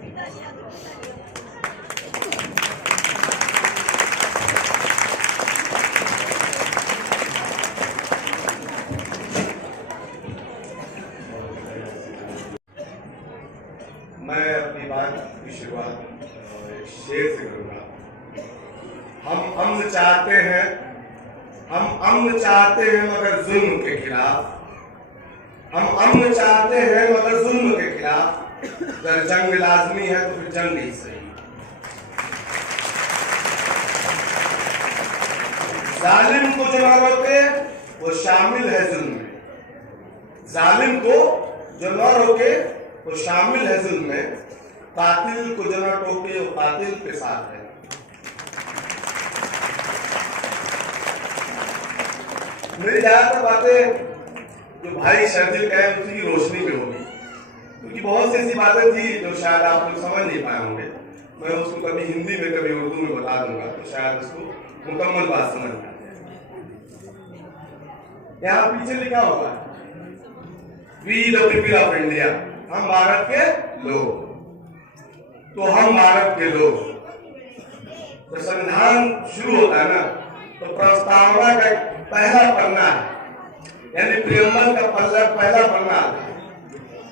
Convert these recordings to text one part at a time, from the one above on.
मैं अपनी बात की शुरुआत एक शेर से करूंगा। हम अमन चाहते हैं, हम अमन चाहते हैं मगर जुल्म के खिलाफ। हम अमन चाहते हैं मगर जुल्म के खिलाफ। अगर जंग लाजमी है तो फिर जंग ही सही। जालिम को जो ना रोके वो शामिल है जुल्म में। जालिम को जो ना रोके वो शामिल है जुल्म में। कातिल को जो ना टोके वो कातिल के साथ है। मेरी ज्यादातर बातें जो भाई शर्जिल कहे उसी की रोशनी में होगी, क्योंकि बहुत सी ऐसी बातें थी जो शायद आप लोग समझ नहीं पाए होंगे। मैं उसको कभी हिंदी में कभी उर्दू में बता दूंगा तो शायद उसको मुकम्मल बात समझ में। यहाँ पीछे लिखा होगा we the people of India, हम भारत के लोग। तो हम भारत के लोग, तो संविधान शुरू होता है ना तो प्रस्तावना का पहला पन्ना है, यानी प्रियम्बल का पहला पन्ना है,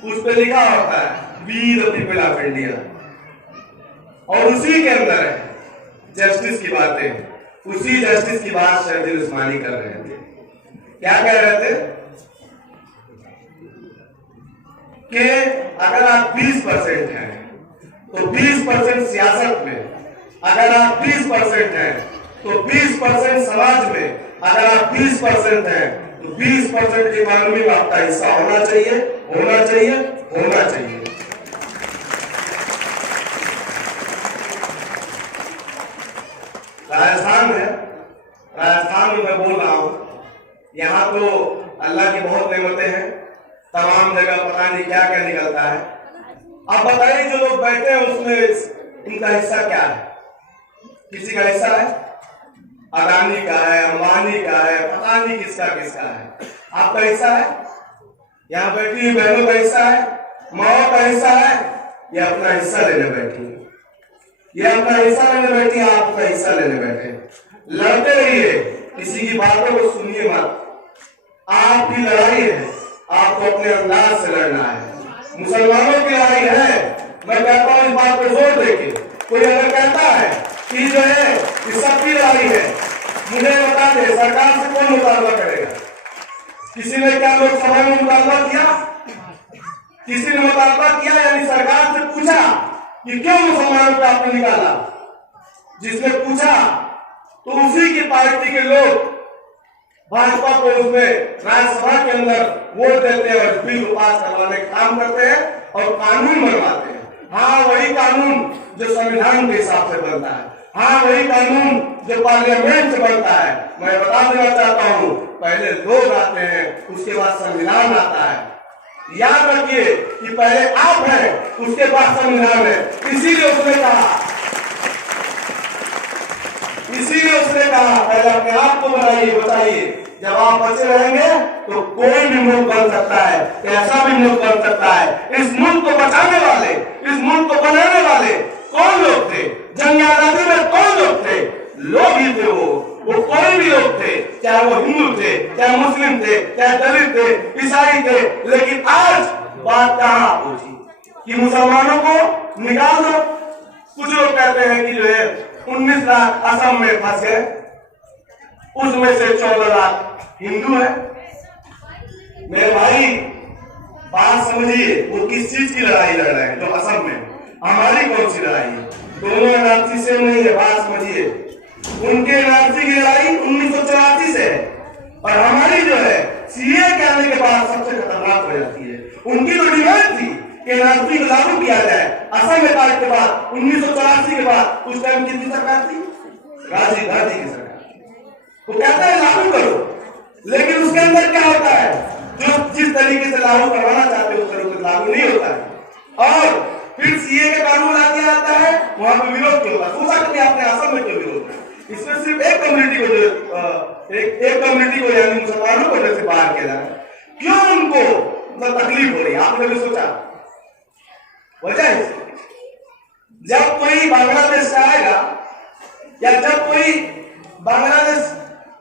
उस पर लिखा होता है we the people of India. और उसी के अंदर है जस्टिस की बातें। उसी जस्टिस की बात शर्जिल उस्मानी कर रहे थे। क्या कह रहे थे कि अगर आप 20% हैं तो 20% सियासत में, अगर आप 20% हैं तो 20% समाज में, अगर आप 20% हैं तो 20% इकोनॉमी में आपका हिस्सा होना चाहिए, होना चाहिए, होना चाहिए। राजस्थान में मैं बोल रहा हूं, यहाँ तो अल्लाह की बहुत नेमतें हैं, तमाम जगह पता नहीं क्या क्या निकलता है। अब बताइए जो लोग बैठे हैं उसमें इनका हिस्सा क्या है? किसी का हिस्सा है अदानी का है, अंबानी का है, पता नहीं किसका किसका है। आपका हिस्सा है? यहाँ बैठी हुई बहनों का हिस्सा है, माओ का हिस्सा है, ये अपना हिस्सा लेने बैठी है, ये अपना हिस्सा लेने बैठी है, आपका हिस्सा लेने बैठे। लड़ते रहिए, किसी की बातों को सुनिए मत। आपकी लड़ाई है, आपको अपने अंदाज से लड़ना है। मुसलमानों की लड़ाई है। मैं कहता हूं इस बात पर जोर देके, कोई अगर कहता है कि जो है इस सबकी लड़ाई है, मुझे बता दे सरकार से कौन मुकाबला करेगा? किसी ने क्या लोकसभा में मुकाबला किया? किसी ने मुकाबला किया? यानी सरकार से पूछा कि क्यों मुसलमानों पे आपने निकाला? जिसने पूछा तो उसी की पार्टी के लोग भाजपा को उसमें राज्यसभा के अंदर वोट देते हैं और बिल को पास करवाने का काम करते हैं और कानून बनवाते हैं। हाँ, वही कानून जो संविधान के हिसाब से बनता है। हाँ, वही कानून जो पार्लियामेंट से बनता है। मैं बता देना चाहता हूँ, पहले लोग आते हैं, उसके बाद संविधान आता है। याद रखिए कि पहले आप हैं, उसके बाद संविधान है। इसीलिए उसने कहा पहले अपने आप को बनाइए, बचाइए। जब आप बचे रहेंगे तो कोई भी मुल्क बन सकता है, कैसा भी मुल्क बन सकता है। इस मुल्क को बचाने वाले, इस मुल्क को बनाने वाले कौन लोग थे? जंग आजादी में कौन लोग थे? लोग ही थे। वो कोई भी लोग थे, चाहे वो हिंदू थे, चाहे मुस्लिम थे, चाहे दलित थे, ईसाई थे। लेकिन आज बात कहां पहुंची कि मुसलमानों को निकाल दो। कुछ लोग कहते हैं कि जो है 19 लाख असम में फंस गए, उसमें से 14 लाख हिंदू है। मेरे भाई बात समझिए, वो किस चीज की लड़ाई लड़ रहे हैं? जो असम में, हमारी कौन सी लड़ाई है? दोनों एनआरसी से नहीं है। बात समझिए, उनके एनआरसी की लड़ाई 1984 से है और हमारी जो है सीए के आने के बाद सबसे खतरनाक हो जाती है। उनकी तो डिमांड थी कि एनआरसी को लागू किया जाए। असम में पार्ट के बाद 1984 के बाद उस टाइम कितनी सरकार थी? राजीव गांधी की सरकार। वो कहता है लागू करो, लेकिन उसके अंदर क्या होता है? जो जिस तरीके से लागू करवाना चाहते हैं उस तरीके से लागू नहीं होता है। और फिर सीए का कानून ला दिया जाता है, वहां पर विरोध क्यों होता है? सोचा कि आपने असम में क्यों विरोध है? इसमें सिर्फ एक कम्युनिटी को एक कम्युनिटी को यानी मुसलमानों को जैसे बाहर किया जा रहा है। क्यों उनको तकलीफ हो रही है? आपने भी सोचा वजह है? जब कोई बांग्लादेश से आएगा या जब कोई बांग्लादेश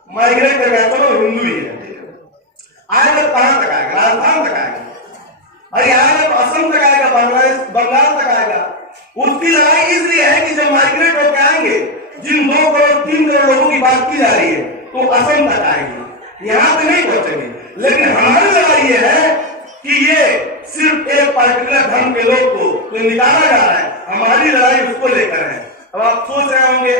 माइग्रेट करेगा, चलो हिंदू ही है, ठीक है, आएगा कहां तक आएगा? राजस्थान तक आएगा, अरे आएगा तो असम तक आएगा, बांग्लादेश बंगाल तक आएगा। उसकी लड़ाई इसलिए है कि जब माइग्रेट होकर आएंगे, जिन 2 करोड़ 3 करोड़ लोगों की बात की जा रही है, तो असम तक आएगी, यहाँ पे नहीं पहुंचेंगे। लेकिन हमारी लड़ाई ये है कि ये सिर्फ एक पर्टिकुलर धर्म के लोग को तो निकाला जा रहा है, हमारी लड़ाई उसको लेकर है। अब आप सोच रहे होंगे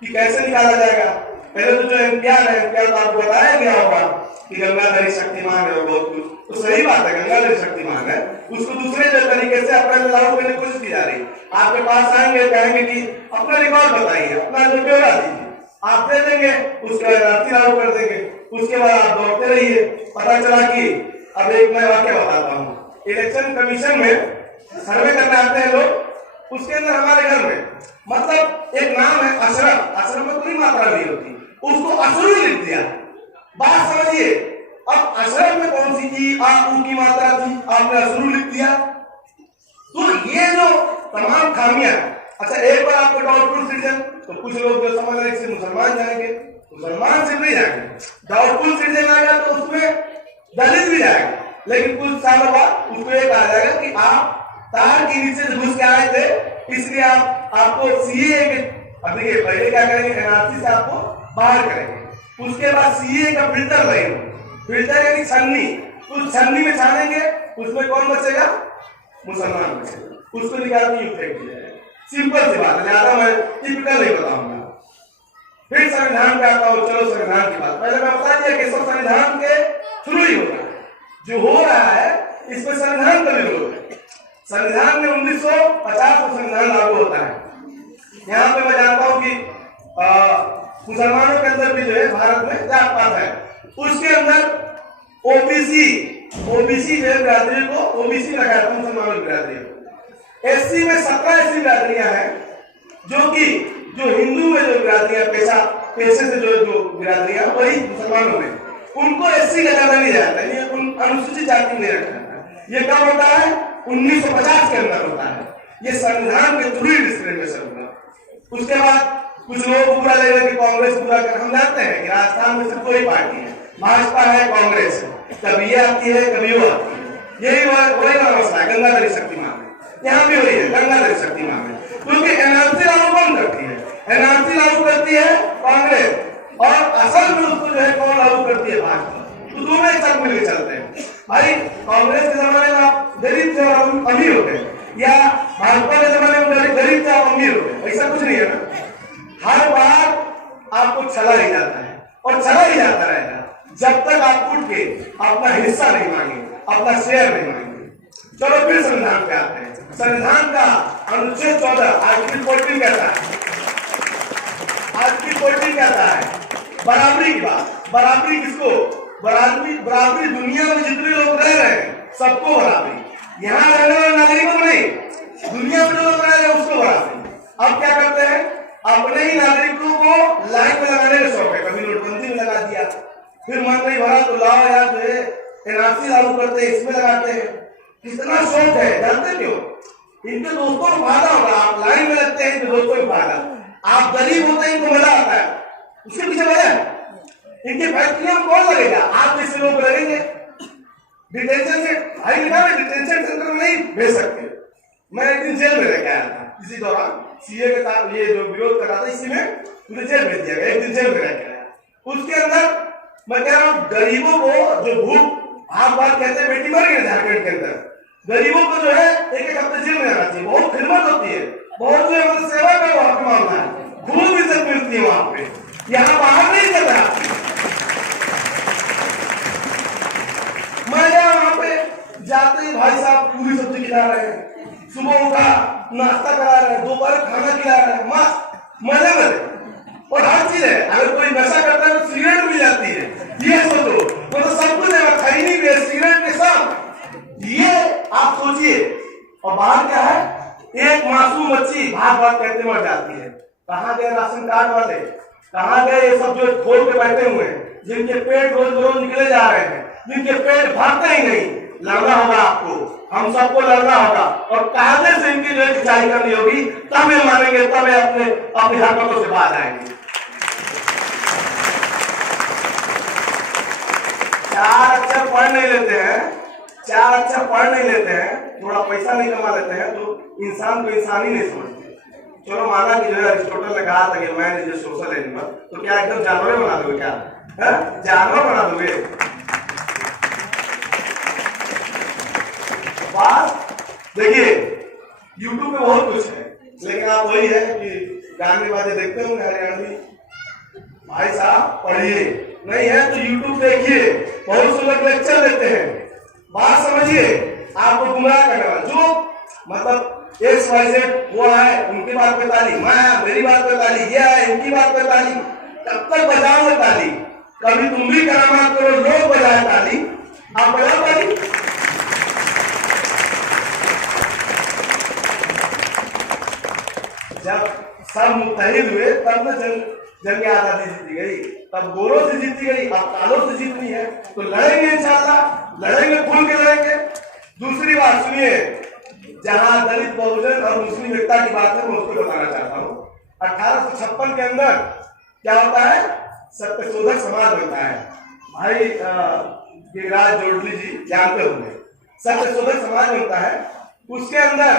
कि कैसे निकाला जाएगा। पहले तो जो एमपीआर है, एमपीआर तो आपको बताया गया होगा कि गंगाधरी शक्तिमान है, बहुत कुछ तो सही बात है, गंगाधरी शक्तिमान है, उसको दूसरे तरीके से अपना लागू करने की कोशिश की जा रही है। आपके पास आएंगे, कहेंगे कि अपना रिकॉर्ड बताइए, अपना जो ब्यौरा दीजिए, आप दे देंगे, उसका लागू कर देंगे, उसके बाद आप दौड़ते रहिए। पता चला कि अब एक मैं वाक्य बताता हूँ, इलेक्शन कमीशन में सर्वे करने आते हैं लोग, उसके अंदर हमारे घर में मतलब एक नाम है अशरफ, अशरफ में कोई मात्रा नहीं होती, उसको अशरू लिख दिया। बात समझिए, अब अशरफ में कौन सी की की मात्रा थी, आपने अशरू लिख दिया। तो ये जो तमाम खामियां, अच्छा एक बार आपको डाउटफुल सिटीजन, तो कुछ लोग जो समझ रहे हैं मुसलमान जाएंगे, मुसलमान सिर्फ नहीं जाएंगे, डाउटफुल सिटीजन आएगा तो उसमें दलित भी जाएगा, लेकिन कुछ सालों बाद उसको ये कहा जाएगा कि आप तार के नीचे से घुस के आए थे, इसलिए आपको सीए के, अब देखिए पहले क्या करेंगे, एनआरसी से आपको बाहर करेंगे, उसके बाद सीए का फिल्टर लगेगा, फिल्टर यानी छन्नी, उस छन्नी में छानेंगे, उसमें कौन बचेगा? मुसलमान बचेगा, उसको निकाल के फेंक दिया जाएगा। सिंपल सी बात है, ज्यादा मैं टिपिकल नहीं बताऊंगा। फिर संविधान पे आता हूँ, चलो संविधान की बात, पहले मैं बता दिया कि सब संविधान के थ्रू ही होता है, जो हो रहा है इसमें संविधान का विरोध है। संविधान में 1950 को संविधान लागू होता है। यहाँ पे मैं जानता हूँ कि मुसलमानों के अंदर भी जो है भारत में जात पात है, उसके अंदर ओबीसी जो है बिरादरी को ओबीसी लगाया था, मुसलमानों की बिरादरी। एससी में 17 ऐसी बिरादरियां हैं जो हिंदू में जो बिरादरियां पेशे से जो बिरादरियां वही मुसलमानों में, उनको एससी का दर्जा नहीं जाता, ये अनुसूचित जाति में रखा जाता है। ये कब होता है? 1950 के अंदर होता है, ये संविधान के थ्रू डिस्क्रिमिनेशन हुआ। उसके बाद कुछ लोगों को बुरा लगेगा कि कांग्रेस पूरा कर, हम जानते हैं कि राजस्थान में सिर्फ कोई पार्टी है, भाजपा है, कांग्रेस है, कभी ये आती है कभी वो आती है, यही वही वाला मसला है गंगाधरी शक्तिमान में, यहाँ भी वही है गंगाधरी शक्तिमान में, क्योंकि एनआरसी लागू कौन करती है? एनआरसी लागू करती है कांग्रेस, और असल में उसको जो है कौन लागू करती है? भाजपा। तो दोनों एक साथ मिलकर चलते हैं। भाई कांग्रेस के जमाने में आप गरीब थे और अमीर होते, या भाजपा के जमाने में गरीब थे आप अमीर होते, ऐसा कुछ नहीं है ना। हर बार आपको चला ही जाता है और चला ही जाता रहेगा जब तक आप उठ के अपना हिस्सा नहीं मांगे, अपना शेयर नहीं मांगे। चलो फिर संविधान पे आते हैं। संविधान का अनुच्छेद 14 आर्टिकल 14 कहता है, आर्टिकल 14 कहता है बराबरी की बात। बराबरी किसको? बराबरी दुनिया में जितने लोग रह रहे हैं सबको बराबरी, यहाँ रहने वाले नागरिकों को नहीं, दुनिया में जो लोग रह रहे हैं उसको बराबरी। अब क्या करते हैं? अपने ही नागरिकों को लाइन में लगाने का शौक है, कभी नोटबंदी में लगा दिया, फिर मन नहीं भरा तो लाओ यार जो है एनआरसी लागू करते हैं, इसमें लगाते हैं। कितना शौक है, जानते क्यों? इनके दोस्तों को फायदा होगा, आप लाइन में लगते हैं इनके दोस्तों को फायदा, आप गरीब होते हैं इनको मजा आता है, उसके पीछे वजह है। इनके फैक्ट्रियों में कौन लगेगा? आप जैसे लोग लगेंगे। डिटेंशन से भाई निकाले, डिटेंशन सेंटर में नहीं भेज सकते। मैं एक दिन जेल में रह के आया था, इसी दौरान सीए के साथ ये जो विरोध कर रहा था, इसी में मुझे जेल भेज दिया गया, एक दिन जेल में रह के आया। उसके अंदर मैं कह रहा हूँ गरीबों को जो भूख, आप बात कहते हैं बेटी मर गई झारखंड के अंदर, गरीबों को जो है एक हफ्ते जेल में रहना चाहिए, बहुत खिदमत होती है, बहुत जो है सेवा का वहां पर मामला है, खूब इज्जत मिलती है वहां पे, यहाँ बाहर नहीं कर रहा। मैं वहां पे जाते ही भाई साहब पूरी सब्जी खिला रहे हैं, सुबह उठा नाश्ता करा रहे हैं, दोपहर खाना खिला रहे हैं, मस्त मजे मजे, और हर चीज है। अगर कोई नशा करता है तो सिगरेट मिल जाती है, ये सोचो, तो सब कुछ है, खैनी भी है, सिगरेट के साथ, ये आप सोचिए। और बाहर क्या है? एक मासूम बच्ची भाग भाग कहते मर जाती है। कहाँ गए राशन कार्ड वाले? कहाँ गए ये सब जो खोल के बैठे हुए हैं, जिनके पेट रोज रोज निकले जा रहे हैं, जिनके पेट भरते ही नहीं, लड़ना होगा आपको, हम सबको लड़ना होगा और कायदे से इनकी जो खिंचाई करनी होगी, तब ये मानेंगे, तब ये अपनी हरकतों से बाहर आएंगे। 4 अक्षर पढ़ नहीं लेते हैं, 4 अक्षर पढ़ नहीं लेते हैं, थोड़ा पैसा नहीं कमा लेते हैं तो इंसान को इंसान ही नहीं समझते। चलो माना कि जो है अरिस्टोटल ने कहा था कि man is a social animal, तो क्या एकदम जानवर बना दोगे क्या? जानवर बना दोगे? बात देखिए, YouTube पे बहुत कुछ है, लेकिन आप वही है कि गाने बाजे देखते होंगे हरियाणवी, भाई साहब पढ़िए, नहीं है तो YouTube देखिए, बहुत से लोग लेक्चर देते हैं। बात समझिए, आपको गुमराह करने वाला जो मतलब XYZ हुआ है, उनकी बात पे ताली, मैं मेरी बात पे ताली, ये है इनकी बात पे ताली, तब तक बजाओ ताली। कभी तुम भी करामात करो, लोग बजाए ताली, आप बजाओ ताली। जब सब मुत्तहिद हुए तब न जंग आजादी जीती गई, तब गोरों से जीती गई, अब कालों से जीतनी है, तो लड़ेंगे इंशाअल्लाह, लड़ेंगे, खुल के लड़ेंगे। दूसरी बात सुनिए, जहां दलित बहुजन और मुस्लिम एकता की बात है, मैं उसको बताना चाहता हूँ। 1856 के अंदर क्या होता है? सत्यशोधक समाज बनता है। भाई गिरिराज जोड़ली जी जानते होंगे, सत्यशोधक समाज बनता है। उसके अंदर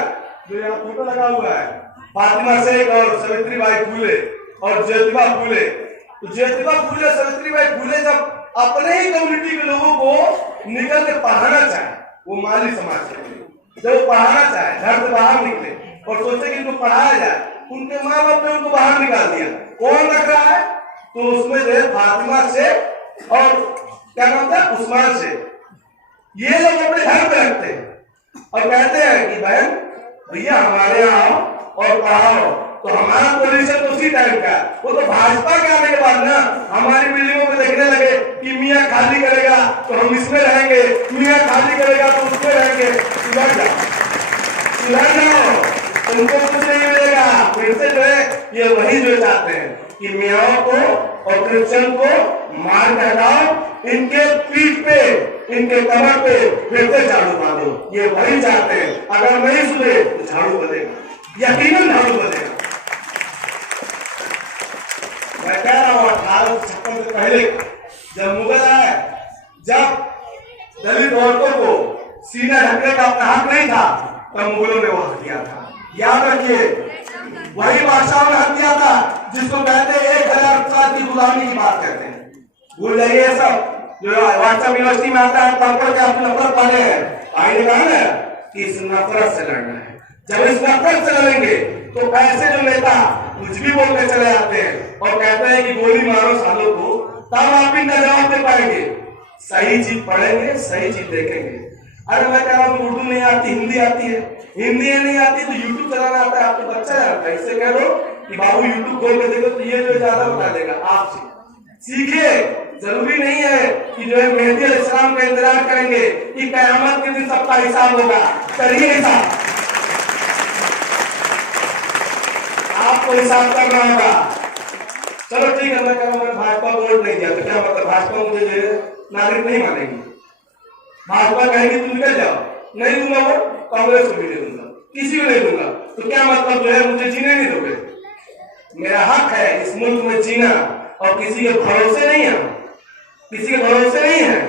जो यहाँ फोटो लगा हुआ है, फातिमा शेख और सावित्रीबाई फूले और ज्योतिबा फूले, तो ज्योतिबा फूले और सावित्रीबाई फूले जब अपने ही कम्युनिटी के लोगों को निकल के पढ़ाना चाहे, वो माली समाज के जब पढ़ाना चाहे, घर से बाहर निकले और सोचे कि इनको पढ़ाया जाए, उनके माँ बाप ने उनको बाहर निकाल दिया। कौन रख रहा है? तो उसमें जो है फातिमा से और क्या नाम था, उस्मान से, ये लोग अपने घर पे रखते हैं और कहते हैं कि बहन भैया हमारे यहाँ आओ और पढ़ाओ। तो हमारा पोजीशन तो उसी टाइम का, वो तो भाजपा के आने के बाद ना हमारी बिल्डिंगों में देखने लगे कि मियाँ खाली करेगा तो हम इसमें रहेंगे, मियाँ खाली करेगा तो उसमें रहेंगे। सुधर जाओ, उनको कुछ नहीं मिलेगा। फिर से जो है ये वही जो चाहते हैं कि मियाओं को और क्रिश्चियन को मार के हटाओ, इनके पीठ पे, इनके कमर पे फिर से झाड़ू मारो, ये वही चाहते हैं। अगर नहीं सुने तो झाड़ू बनेगा, यकीनन झाड़ू बनेगा। मैं कह रहा हूँ 1856 से पहले जब मुगल आए, जब दलित औरतों को सीना ढकने का अपना हक नहीं था, तब मुगलों ने वो हक दिया था। याद रखिए, वही बादशाहों ने हक दिया था जिसको कहते हैं 1000 साल की गुलामी की बात कहते हैं। भूल जाइए सब जो व्हाट्सएप यूनिवर्सिटी में आता है, पढ़ के आप नफरत पढ़े हैं। भाई ने कहा ना कि इस नफरत से लड़ना है। जब इस नफरत से लड़ेंगे तो ऐसे जो नेता कुछ भी बोल के चले आते हैं और कहते हैं कि गोली मारो सालों को, तब आप इनका जवाब दे पाएंगे। सही चीज पढ़ेंगे, सही चीज देखेंगे। अरे मैं कह रहा हूँ उर्दू नहीं आती, हिंदी आती है, हिंदी नहीं आती तो यूट्यूब चलाना आता है, आपको बच्चा आता है, इससे कह दो कि बाबू यूट्यूब खोल के देखो तो ये जो ज्यादा बता देगा। आपसे सीखिए, जरूरी नहीं है कि जो है मेहदी अलैहिस्सलाम का इंतजार करेंगे कि कयामत के दिन सबका हिसाब होगा। करिए हिसाब, आपको हिसाब करना होगा। चलो ठीक है, मैं कह रहा हूँ मैंने भाजपा को वोट नहीं दिया तो क्या मतलब भाजपा मुझे नागरिक नहीं मानेगी? भाजपा कहेगी तुम निकल जाओ, नहीं दूंगा वोट, कांग्रेस को भी नहीं दूंगा, किसी को नहीं दूंगा, तो क्या मतलब जो है मुझे जीने नहीं दोगे? मेरा हक है इस मुल्क में जीना और किसी के भरोसे नहीं है, किसी के भरोसे नहीं है।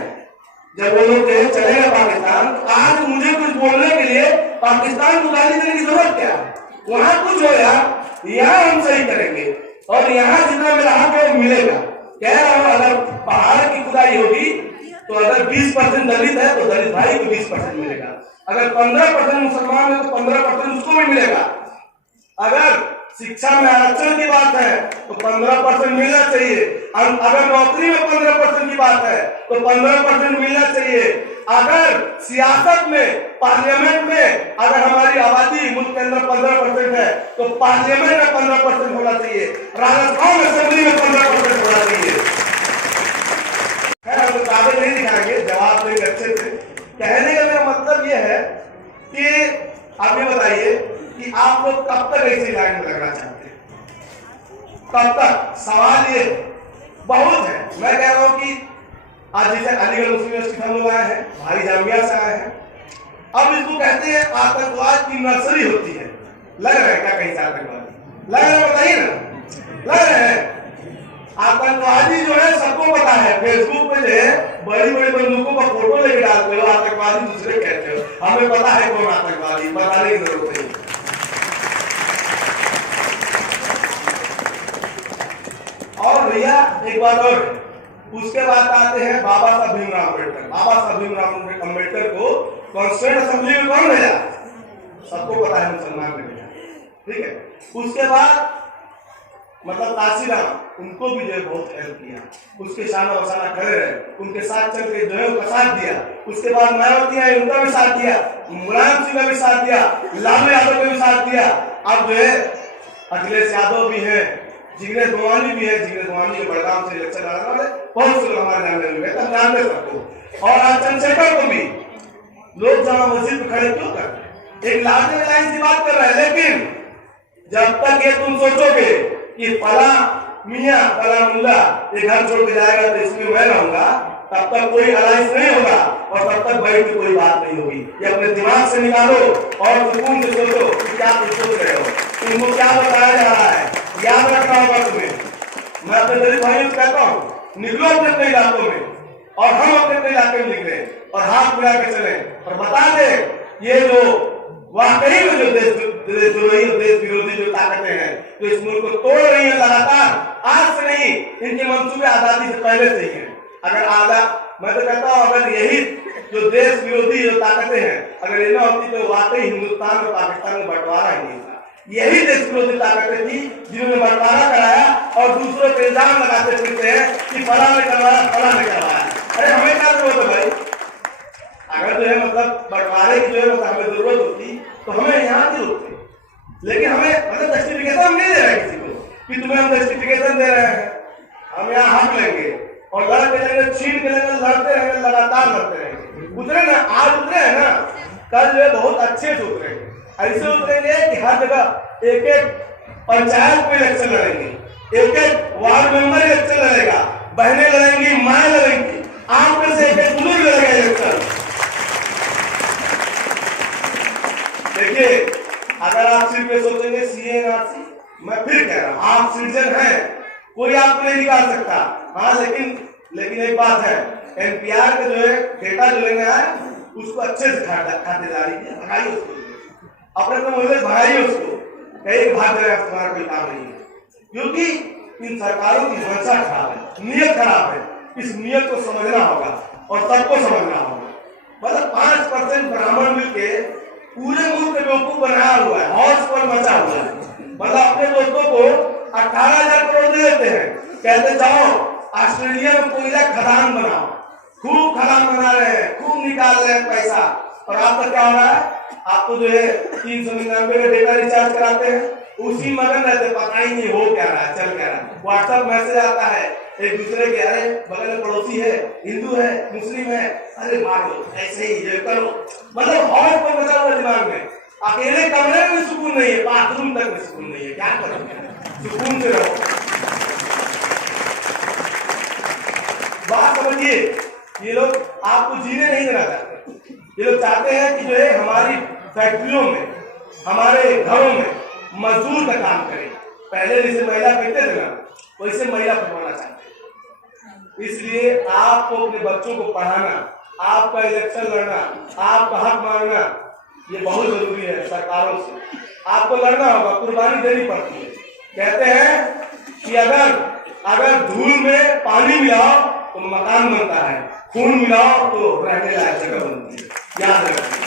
जब वो लोग जो चलेगा पाकिस्तान, आज मुझे कुछ बोलने के लिए पाकिस्तान को गाली देने की जरूरत क्या है? वहां कुछ हो यार, यहाँ हम सही करेंगे और यहाँ जितना मेरा हक है वो मिलेगा। कह रहा हूँ अगर पहाड़ की खुदाई होगी तो अगर 20% दलित है तो दलित भाई को 20% मिलेगा, अगर 15% मुसलमान है तो 15% उसको भी मिलेगा। अगर शिक्षा में आरक्षण की बात है तो 15% मिलना चाहिए, अगर नौकरी में 15% की बात है तो 15% मिलना चाहिए, अगर सियासत में, पार्लियामेंट में अगर हमारी आबादी मुल्क के अंदर 15% है तो पार्लियामेंट में 15% होना चाहिए, राजस्थान असेंबली में 15% होना चाहिए। खैर हम कागज नहीं दिखाएंगे, जवाब देंगे अच्छे से। कहने का मेरा मतलब यह है कि आप ये बताइए कि आप लोग कब तक ऐसी लाइन में लगना चाहते हैं? कब तक? सवाल ये बहुत है। मैं कह रहा हूं कि आज जैसे अलीगढ़ मुस्लिम यूनिवर्सिटी हम लोग आए हैं, भारी जामिया से आए हैं, अब इसको कहते हैं आतंकवाद की नर्सरी होती है। लग रहा है क्या कहीं से आतंकवादी लग रहा है? बताइए ना, लग रहे हैं? आतंकवादी जो है सबको पता है, फेसबुक पे जो है बड़ी बड़ी बंदूकों का फोटो लेके डालते हो, आतंकवादी दूसरे कहते हो। हमें पता है कौन आतंकवादी, बताने की जरूरत नहीं। और भैया एक बात और, उसके बाद आते हैं बाबा साहब भीमराव अम्बेडकर। बाबा साहब भीमराव अम्बेडकर को कॉन्स्टिट्यूएंट असेंबली में कौन भेजा? सबको पता है, मुसलमान ने भेजा, ठीक है। उसके बाद मतलब काशीराम, उनको भी जो है बहुत हेल्प किया, उसके शाना वसाना खड़े रहे, उनके साथ चल के जो है उनका साथ दिया। उसके बाद मायावती आई, उनका भी साथ दिया, मुलायम सिंह का भी साथ दिया, लालू यादव का भी साथ दिया। अब जो है अखिलेश यादव भी है, जिग्नेश गोवानी भी है। जिग्नेश गोवानी के बड़गाम से इलेक्शन लड़ने वाले बहुत से लोग हमारे जानने में है, जानते सबको। और आज चंद्रशेखर को भी लोग जामा मस्जिद पे खड़े क्यों कर, एक लार्जर लाइन की बात कर रहे हैं। लेकिन जब तक ये तुम सोचोगे कि फला मियाँ फला मुल्ला ये घर छोड़ के जाएगा तो इसमें मैं रहूंगा, तब तक कोई अलायंस नहीं होगा और तब तक बैठ की कोई बात नहीं होगी। ये अपने दिमाग से निकालो और सुकून से सोचो कि क्या कुछ सोच रहे हो, तुमको क्या बताया जा रहा है, याद रखना होगा तुम्हें। मैं अपने गरीब भाइयों से कहता हूँ, निकलो अपने इलाकों में और हम अपने इलाके में निकले और हाथ मिला के चले और बता दे ये जो वाकई में जो देश विरोधी जो ताकतें हैं जो इस मुल्क को तोड़ रही है लगातार, आज से नहीं, इनके मंसूबे आजादी से पहले से ही है। अगर मैं तो कहता हूँ अगर यही जो देश विरोधी जो ताकतें हैं अगर ये ना होती तो वाकई हिंदुस्तान और पाकिस्तान में बंटवारा ही नहीं था। यही देश विरोधी ताकतें थी जिन्होंने बंटवारा कराया और दूसरों पे इल्जाम लगाते फिरते हैं कि फला ने करवाया फला ने करवाया। अरे हमें क्या जरूरत है भाई? अगर जो है मतलब बंटवारे की जो है मतलब हमें जरूरत होती तो हमें यहाँ की होती, लेकिन हमें मतलब जस्टिफिकेशन हम नहीं दे रहे किसी को कि तुम्हें हम जस्टिफिकेशन दे रहे हैं, हम यहाँ हक लेंगे और लड़ के लेंगे, छीन के लेंगे, लड़ते रहेंगे, लगातार लड़ते रहेंगे। उतरे ना, आज उतरे हैं ना, कल जो है बहुत अच्छे से उतरेंगे, ऐसे उतरेंगे कि हर जगह एक एक पंचायत में इलेक्शन लड़ेंगे, एक एक वार्ड मेंबर इलेक्शन लड़ेगा, बहनें लड़ेंगी, माएँ लड़ेंगी, आप में से एक एक बुजुर्ग लड़ेगा इलेक्शन। देखिए अगर आप सिर्फ ये सोचेंगे सीएनआरसी, मैं फिर कह रहा हूं आप सिटीजन हैं, कोई आपको नहीं निकाल सकता। हाँ लेकिन एक बात है, एनपीआर के जो है डेटा जो लेना है उसको अच्छे से खातेदारी कीजिए, भगाइए उसको, अपने मोहल्ले भगाइए उसको, कहीं भाग जाएगा तुम्हारा कोई काम नहीं है। क्योंकि इन सरकारों की मंशा खराब है, नीयत खराब है, इस नीयत को समझना होगा और सबको समझना होगा। मतलब 5% ब्राह्मण मिलके पूरे मुल्क में बेवकूफ बनाया हुआ है, हौस पर मचा हुआ है। मतलब अपने दोस्तों को 18,000 करोड़ दे देते हैं, कहते जाओ ऑस्ट्रेलिया में कोयला खदान बनाओ, खूब खदान बना रहे हैं, खूब निकाल रहे हैं पैसा, और आपका क्या हो रहा है? आपको जो है 399 का डेटा रिचार्ज कराते हैं, उसी मगन रहते, पता ही नहीं हो क्या रहा है, चल क्या रहा है। व्हाट्सएप मैसेज आता है एक दूसरे के, अरे बगल में पड़ोसी है, हिंदू है, मुस्लिम है, अरे मारो, ऐसे ही ये करो। मतलब हौस पर बचा हुआ दिमाग में, अकेले कमरे में सुकून नहीं है, बाथरूम तक में सुकून नहीं है, क्या करें? सुकून से रहो। बात समझिए, ये लोग आपको जीने नहीं देना चाहते, ये लोग चाहते हैं कि जो है हमारी फैक्ट्रियों में, हमारे घरों में मजदूर का काम करें। पहले जैसे महिला करते थे ना, वैसे महिला बनवाना चाहते हैं। इसलिए आपको अपने बच्चों को पढ़ाना, आपका इलेक्शन लड़ना, आपका हक मांगना, ये बहुत जरूरी है। सरकारों से आपको लड़ना होगा, कुर्बानी देनी पड़ती है। कहते हैं कि अगर धूल में पानी मिलाओ तो मकान बनता है, खून मिलाओ तो रहने लायक जगह बनती है, याद रखिए।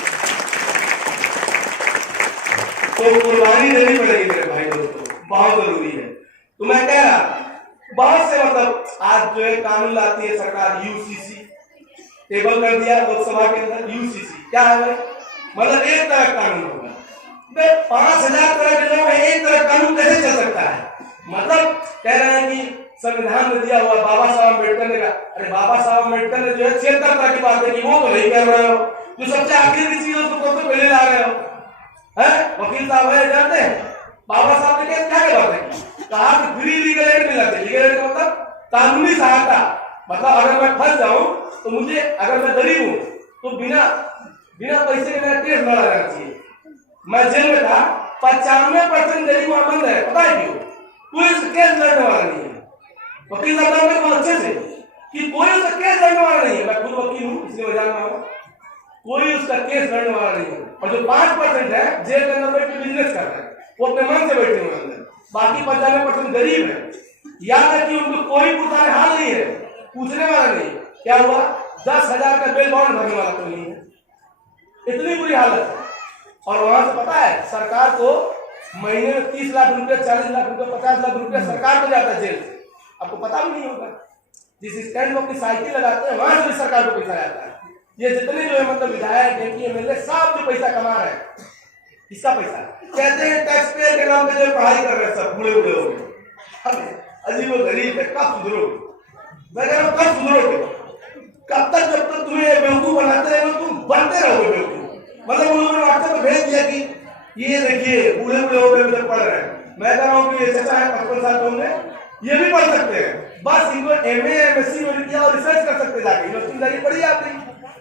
तो कुर्बानी देनी पड़ेगी मेरे भाई दोस्तों, बहुत जरूरी है। तो मैं कह रहा बहुत से मतलब आज जो है कानून लाती है सरकार, यूसीसी टेबल कर दिया लोकसभा के अंदर। यूसीसी क्या है भाई? मतलब एक तरह कानून होगा, 5,000 तरह के लोग हैं, एक तरह कानून कैसे चल सकता है? मतलब कह रहे हैं कि संविधान में दिया हुआ, बाबा साहब अम्बेडकर ने कहा, अरे बाबा साहब अम्बेडकर ने जो है 76 तरह की बातें की, वो तो नहीं कर रहे हो, जो सबसे आखिर की चीज हो तो पहले ला रहे हो। वकील साहब है, जानते हैं बाबा साहब ने क्या बातें की? कहा कि फ्री लीगल एड मिला, लीगल एड मतलब कानूनी सहायता। मतलब अगर मैं फंस जाऊं तो मुझे, अगर मैं गरीब हूँ तो बिना पैसे के मेरा केस लड़ा जाना चाहिए। मैं जेल में था, 95% गरीब वहां बंद है। पता है क्यों? कोई उसका केस लड़ने वाला नहीं है। वकील साहब ने बहुत अच्छे से कि कोई उसका केस लड़ने वाला नहीं है। मैं खुद वकील हूँ, इसलिए मैं जान रहा हूँ, कोई उसका केस लड़ने वाला नहीं है। और जो 5% है जेल के अंदर बैठ के बिजनेस कर रहे हैं, वो अपने मन से बैठे हुए अंदर। बाकी 95% गरीब है। याद है कि उनको कोई पुराने हाल नहीं है, पूछने वाला नहीं। क्या हुआ? 10,000 का बेल बॉन्ड भरने वाला कोई नहीं है। इतनी बुरी हालत है। और वहां से पता है सरकार को महीने में 30 लाख रुपए, 40 लाख रुपए, 50 लाख रुपए सरकार को जाता है जेल से। आपको पता भी नहीं होगा। जिस स्टैंड में अपनी साइकिल लगाते हैं वहां से भी सरकार को पैसा जाता है। ये जितने जो है मतलब विधायक, एमपी, एमएलए सब जो पैसा कमा रहे हैं, इसका पैसा कहते हैं टैक्स पेयर के नाम पे जो पढ़ाई कर रहे हैं सब बूढ़े हो गए। अजीब व गरीब है। कब सुधरोगे? कब सुधरोगे? कब तक? जब तक तुम्हें बेवकूफ बनाते रहे तुम बनते रहोगे बेवकूफ। मतलब उन लोगों ने व्हाट्सएप पे भेज दिया कि ये देखिए बूढ़े हो गए उधर पढ़ रहे हैं। मैं कह रहा हूँ कि ये चचा है 55 साल के होंगे, ये भी पढ़ सकते हैं। बस इनको एमए, एमएससी किया और रिसर्च कर सकते जाके। यूनिवर्सिटी जाके पढ़ी आपने,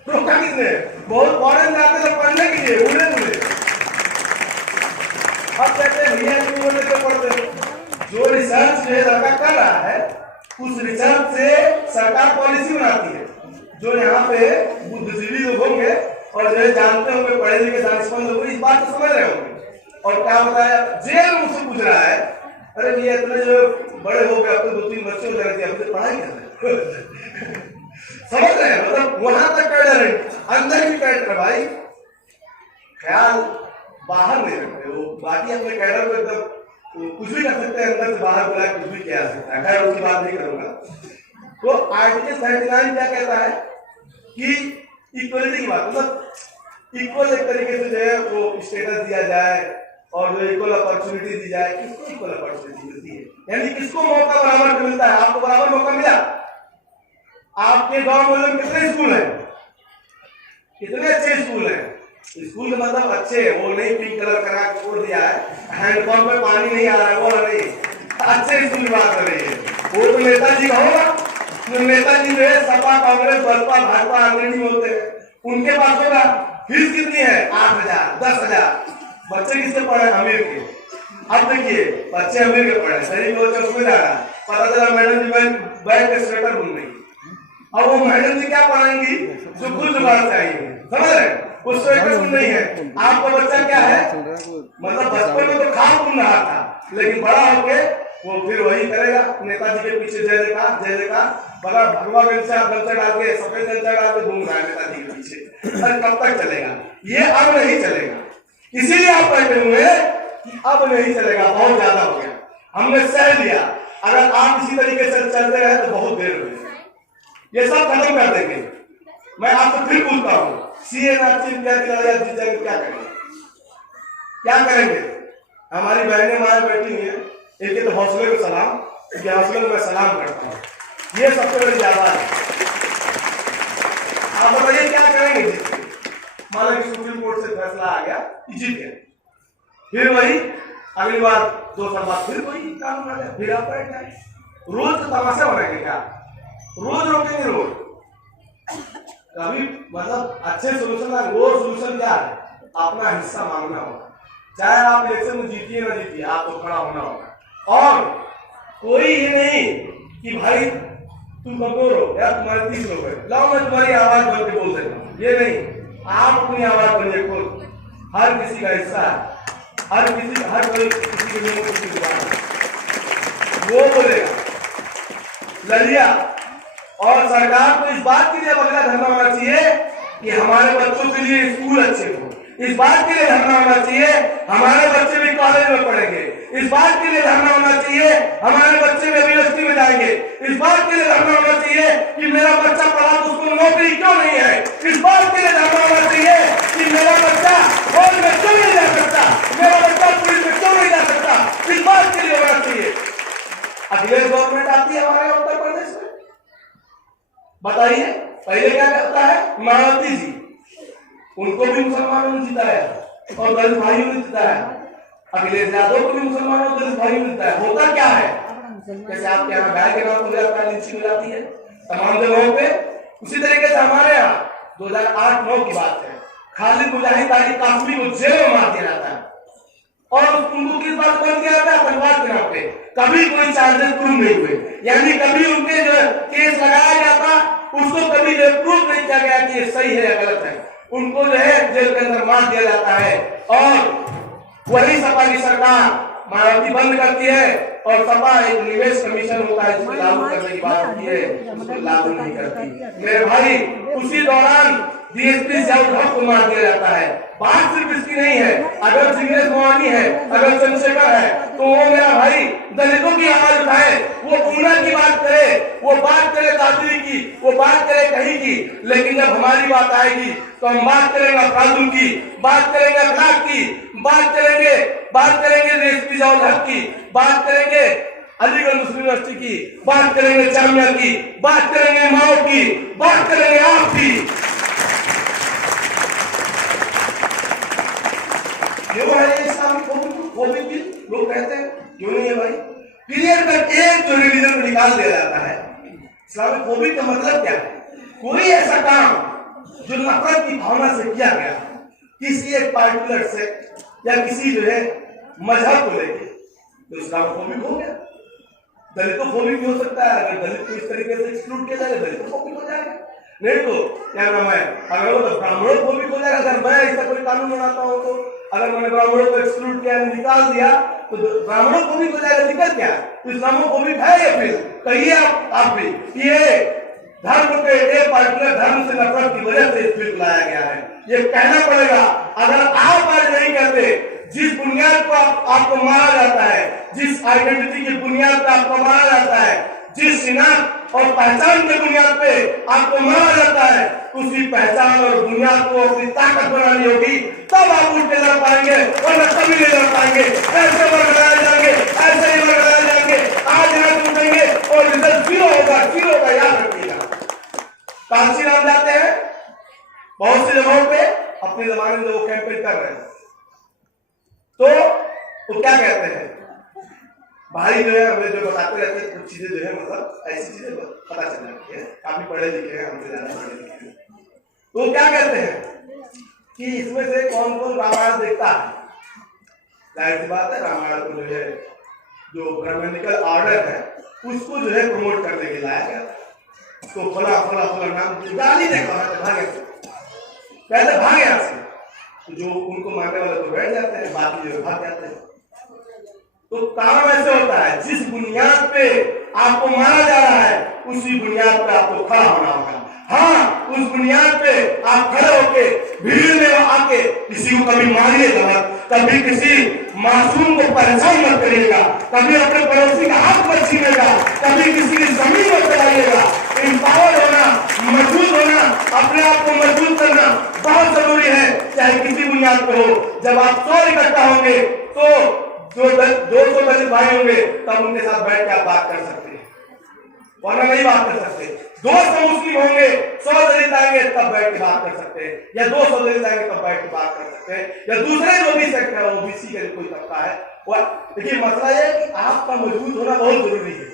रोका किसने? बहुत फॉरेन जाते थे पढ़ने के लिए, बूढ़े। अब कहते हैं भैया यूनिवर्सिटी पढ़ते। जो रिसर्च जो लड़का कर रहा है उस रिसर्च से सरकार पॉलिसी बनाती है। जो यहाँ पे बुद्धिजीवी लोग होंगे और जो जानते होंगे, पढ़े लिखे दानिशमंद लोग इस बात को समझ रहे होंगे। और क्या बताया, जेल में मुझसे पूछ रहा है, अरे भैया इतने जो बड़े हो गए, अब तो 2-3 बच्चे हो जाएंगे, अब तो पढ़ाई कर रहे समझ रहे हैं? मतलब वहां तक कैडर है, अंदर भी कैडर है भाई। ख्याल बाहर नहीं रखते वो, बाकी अपने कैडर को एकदम कुछ भी कर सकते हैं, अंदर से बाहर बुला कुछ भी किया सकता है। खैर उसकी बात नहीं करूंगा। तो आर्टिकल 39 क्या कहता है कि इक्वलिटी की बात, मतलब इक्वल एक तरीके से जो है वो स्टेटस दिया जाए और जो इक्वल अपॉर्चुनिटी दी जाए। किसको इक्वल अपॉर्चुनिटी मिलती है? यानी किसको मौका बराबर मिलता है? आपको बराबर मौका मिला? आपके गांव में कितने स्कूल हैं? कितने अच्छे स्कूल हैं? स्कूल का मतलब अच्छे, वो नहीं पिंक कलर करा के छोड़ दिया है, हैंडपंप में पानी नहीं आ रहा है, वो नहीं। अच्छे स्कूल की बात कर रही है। वो तो नेताजी का होगा, नेताजी जो है सपा, कांग्रेस, बसपा, भाजपा, आंगनवाड़ी होते हैं, उनके पास होगा। फीस कितनी है? 8,000, 10,000। बच्चे किसके पढ़े? अमीर के। अब देखिए बच्चे अमीर के पढ़े, गरीब बच्चे उसमें जा रहा है। पता चला मैडम जी बैंक के स्वेटर बुन रही। अब वो मैडम जी क्या पढ़ाएंगी? जो खुद जुगाड़ चाहिए, समझ रहे? उस स्वेटर बुन नहीं है। आपका बच्चा क्या है? मतलब बचपन में तो खाद बुन रहा था, लेकिन बड़ा होके वो फिर वही करेगा। नेताजी के पीछे जय जयकार बड़ा भगवा गमछा डाल के, सफेद गमछा डाल के घूम रहा है नेताजी के पीछे। कब तक चलेगा ये? अब नहीं चलेगा। इसीलिए आप बैठे हुए कि अब नहीं चलेगा, बहुत ज्यादा हो गया, हमने सह लिया। अगर आप इसी तरीके से चलते रहे तो बहुत देर हो जाएगी, ये सब खत्म कर देंगे। मैं आपसे फिर पूछता हूँ, सीए क्या करेंगे? क्या करेंगे? हमारी बहनें माए बैठी हुई हैं, एक तो हौसले को सलाम, एक हौसले को मैं सलाम करता हूँ। ये सबसे बड़ी आवाज है। आप बताइए क्या करेंगे? मान लो कि सुप्रीम कोर्ट से फैसला आ गया, जीत गए, फिर वही अगली बार 2 साल बाद फिर वही कानून आ गया, फिर आप बैठ जाए। रोज तो तमाशा बनाएंगे क्या? रोज रोकेंगे रोज? कभी मतलब अच्छे सोल्यूशन का वो सोल्यूशन क्या है? अपना हिस्सा मांगना होगा। चाहे आप इलेक्शन में जीतिए ना जीतिए, आपको खड़ा होना होगा। और कोई ये नहीं कि भाई तुम कमजोर हो या तुम्हारे 30 लोग हैं, लाओ मैं तुम्हारी आवाज बन के बोल सकता हूँ, ये नहीं। आप अपनी आवाज बनिए खुद। हर किसी का हिस्सा है, हर कोई किसी के लिए कुछ वो बोलेगा, लड़िया। और सरकार को इस बात के लिए अगला धरना होना चाहिए कि हमारे बच्चों के लिए स्कूल अच्छे हो। इस बात के लिए धरना होना चाहिए हमारे बच्चे भी कॉलेज में पढ़ेंगे। इस बात के लिए धरना होना चाहिए हमारे बच्चे भी यूनिवर्सिटी में जाएंगे। इस बात के लिए धरना होना चाहिए कि मेरा बच्चा पढ़ा तो उसको नौकरी क्यों नहीं है। इस बात के लिए धरना होना चाहिए कि मेरा बच्चा फौज में क्यों नहीं जा सकता, मेरा बच्चा पुलिस में क्यों नहीं जा सकता। इस बात के लिए होना चाहिए। अखिलेश गवर्नमेंट आती है हमारे उत्तर प्रदेश में, बताइए पहले क्या करता है? मायावती जी, उनको भी मुसलमानों ने जिताया और दलित भाइयों ने जिताया। अखिलेश यादव को भी मुसलमानों और दलित भाइयों ने जिताया। होता क्या है? जैसे आपके यहाँ गाय के नाम हो जाता है, लीची हो जाती है, तमाम जगहों पे उसी तरीके से हमारे यहाँ 2008-9 की बात है, खालिद मुजाहिद अली कासमी को जेल में मार दिया जाता है और उनको किस बात बन गया था? आतंकवाद के नाम पे। कभी कोई चार्जेस प्रूव नहीं हुए, यानी कभी उनके जो केस लगाया जाता उसको कभी जो प्रूव नहीं किया गया कि ये सही है या गलत है। उनको जो है जेल के अंदर मार दिया जाता है और वही सपा की सरकार मायावती बंद करती है और सपा एक निवेश कमीशन होता है जिसको लागू करने की बात होती है, उसको लागू नहीं करती। मेरे भाई, उसी दौरान डीएसपी जियाउल हक को मार दिया जाता है। बात सिर्फ इसकी नहीं है, अगर जिग्नेश मोहानी है, अगर चंद्रशेखर है, तो वो मेरा भाई दलितों की आवाज उठाए, वो ऊना की बात करे, वो बात करे दादरी की, वो बात करे कहीं की, लेकिन जब हमारी बात आएगी तो हम बात करेंगे अपराधों की, बात करेंगे अखलाक की, बात करेंगे डीएसपी जियाउल हक की, बात करेंगे अलीगढ़ मुस्लिम यूनिवर्सिटी की, बात करेंगे जामिया की, बात करेंगे माओ की, बात करेंगे आपकी। क्यों है इस्लामिक लोग कहते हैं? क्यों नहीं है भाई? पीरियड पर एक जो रिलीजन को निकाल दिया जाता है। इस्लामिक फोबिक का मतलब क्या है? कोई ऐसा काम जो नफरत की भावना से किया गया किसी एक पार्टिकुलर से या किसी जो है मजहब को लेके, तो इस्लामोफोबिक हो गया। दलितोफोबिक भी हो सकता है, अगर दलित को इस तरीके से एक्सक्लूड किया जाए दलितोफोबिक हो जाएगा। नहीं तो क्या नाम है, अगर वो तो ब्राह्मणोफोबिक हो जाएगा। अगर मैं ऐसा कोई कानून बनाता हूँ तो अगर मैंने ब्राह्मणों को एक्सक्लूड किया, निकाल दिया, तो ब्राह्मणोफोबिक हो जाएगा। दिक्कत क्या है? तो इस्लामोफोबिक है या फिर कहिए आप भी ये धर्म के एक पार्टिकुलर धर्म से नफरत की वजह से इस बिल लाया गया है, ये कहना पड़ेगा। अगर आप आज नहीं करते, जिस बुनियाद पर आपको मारा जाता है, जिस आइडेंटिटी की बुनियाद पर आपको मारा जाता है, जिस शिनाख्त और पहचान के बुनियाद पे आपको मारा जाता है, उसी पहचान और बुनियाद को अपनी ताकत बनानी होगी, तब आप उठ के लड़ पाएंगे, वरना कभी नहीं लड़ पाएंगे। ऐसे वर्ग लगाए जाएंगे, ऐसे ही वर्ग लगाए जाएंगे, आज यहाँ टूटेंगे और रिजल्ट जीरो होगा, याद रखिएगा। कांची राम जाते हैं बहुत सी जगहों पे, अपने जमाने में वो कैंपेन कर रहे हैं, तो वो क्या कहते हैं, भाई जो है हमें जो बताते रहते हैं कुछ चीजें जो है, मतलब ऐसी चीजें पता चल जाती है, काफी पढ़े लिखे हैं, हमसे ज्यादा पढ़े लिखे हैं। तो क्या कहते हैं कि इसमें से कौन कौन रामायण देखता है? जाहिर सी बात है, रामायण को जो है जो ग्रामेटिकल ऑर्डर है उसको जो है प्रमोट करने के लाया गया। तो फला नाम गाली देखा भागे, पहले भागे यहाँ से, तो जो उनको मारने वाले तो बैठ जाते हैं, बाकी जो भाग जाते हैं। तो काम ऐसे होता है, जिस बुनियाद पे आपको मारा जा रहा है उसी बुनियाद पे आपको खड़ा होना होगा। हाँ, उस बुनियाद पे आप खड़े होके भीड़ में आके किसी को कभी मारिएगा मत, कभी किसी मासूम को परेशान मत करिएगा, कभी अपने पड़ोसी का हक मत छीनेगा, कभी किसी की जमीन मत चलाइएगा। एम्पावर्ड होना, मजबूत होना, अपने आप को मजबूत करना बहुत जरूरी है, चाहे किसी बुनियाद पे हो। जब आप 100 इकट्ठा होंगे तो जो 200 दलित भाई होंगे तब उनके साथ बैठ के आप बात कर सकते हैं, वरना नहीं बात कर सकते। 200 मुस्लिम होंगे, 100 दलित आएंगे तब बैठ के बात कर सकते हैं, या 200 दलित आएंगे तब बैठ के बात कर सकते हैं, या दूसरे जो भी सेक्टर है, ओबीसी का कोई तबका है। देखिए मसला यह है कि आपका मजबूत होना बहुत जरूरी है।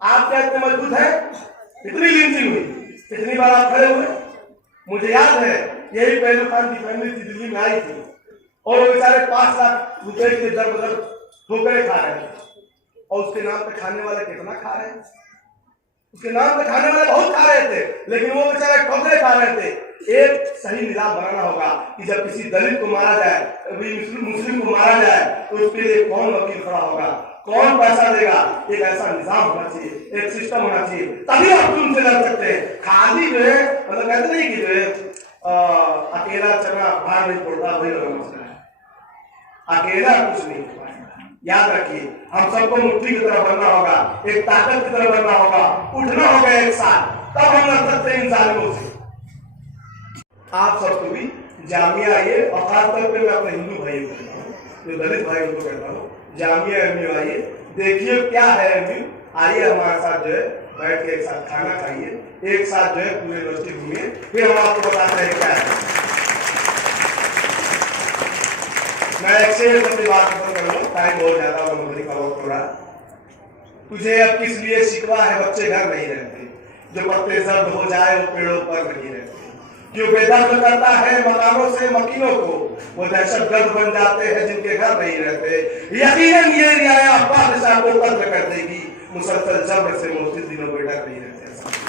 आप क्या इतने मजबूत है? कितनी लिंचिंग हुई, कितनी बार आप खड़े हुए? मुझे याद है, यही पहलू खान की फैमिली थी, दिल्ली में आई थी और वो बेचारे 5 लाख रुपए के दर बदर ठोकरे खा रहे हैं, और उसके नाम पे खाने वाले कितना खा रहे हैं? उसके नाम पे खाने वाले बहुत खा रहे थे, लेकिन वो बेचारे ठोकरे खा रहे थे। एक सही निजाम बनाना होगा कि जब किसी दलित को मारा जाए, कभी मुस्लिम को मारा जाए, तो उसके लिए कौन वकील खड़ा होगा, कौन पैसा देगा? एक ऐसा निजाम होना चाहिए, एक सिस्टम होना चाहिए, तभी आप उनसे लड़ सकते हैं। खाली जो है, मतलब कहते नहीं कि जो है अकेला चना भार नहीं पड़ता, वही वाला मसला है। अकेला कुछ नहीं हो पाएगा। याद रखिए, हम सबको मुट्ठी की तरह बनना होगा, एक ताकत की तरह बनना होगा, उठना होगा एक साथ, तब हम लड़ सकते हैं इन जालिमों से। आप सबको भी जामिया आइए, और खासतौर पर मैं अपने हिंदू भाइयों को कहता हूँ, जो दलित भाई उनको कहता हूँ, जामिया एमयू आइए, देखिए क्या है एमयू, आइए हमारे साथ जो है बैठ के एक साथ खाना खाइए, एक साथ जो है पूरे यूनिवर्सिटी घूमिए, फिर हम आपको बताते हैं क्या है। मैं एक से अपनी बात खत्म कर लूँ, टाइम बहुत ज्यादा और मेमोरी का बहुत थोड़ा। तुझे अब किस लिए शिकवा है, बच्चे घर नहीं रहते, जो पत्ते जर्द हो जाए वो पेड़ों पर नहीं रहते। जो बेदर्द करता है मकानों से मकीनों को, वो दहशतगर्द बन जाते हैं जिनके घर नहीं रहते। यकीनन ये रियाया बादशाह को कत्ल कर देगी, मुसलसल जबर से मुफ्त दिनों में डर नहीं रहते।